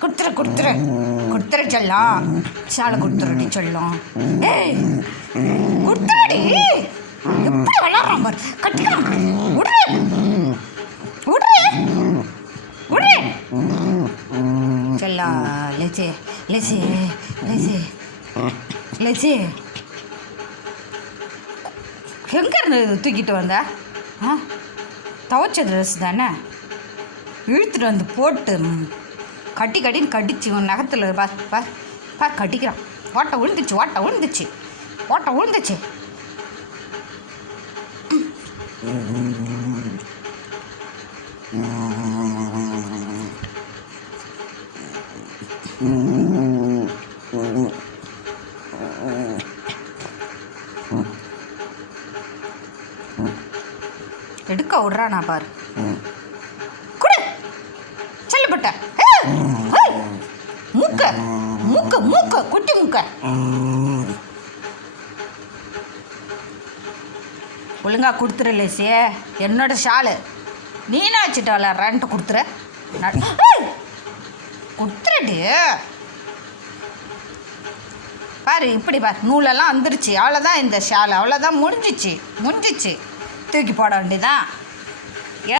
கொடுத்துரு கொடுத்துரு கொடுத்துரு செல்லம். சாலை கொடுத்துருடி செல்லம். ஏய் கொடுத்துருடி. எப்படி விளாட்றான் பாரு. கட்டிக்கலாம். விடுற விடுற விடுற செல்லம். லெசி லெசி லெசி லெசி எங்கே இருந்து தூக்கிட்டு வந்த? துவைச்ச ட்ரெஸ் தானே, இழுத்துட்டு வந்து போட்டு கட்டி கட்டின்னு கடிச்சு உன் நகத்தில் பா கட்டிக்கிறான். ஓட்டை விழுந்துச்சு ஓட்டை விழுந்துச்சு ஓட்டை விழுந்துச்சு. எடுக்க விட்றானா பாரு. குடு செல்லப்பட்ட மூக்க மூக்க மூக்க குட்டி மூக்க. ஒழுங்கா கொடுத்துரு லேசி. என்னோட ஷாலு நீனா வச்சுட்டு விளாட்றான்ட்டு கொடுத்துரு. கொடுத்துருடி பாரு. இப்படி பாரு, நூலெல்லாம் வந்துருச்சு. அவ்வளோதான் இந்த ஷாலு. அவ்வளோதான், முடிஞ்சிச்சு. தூக்கி போட வேண்டியதான்.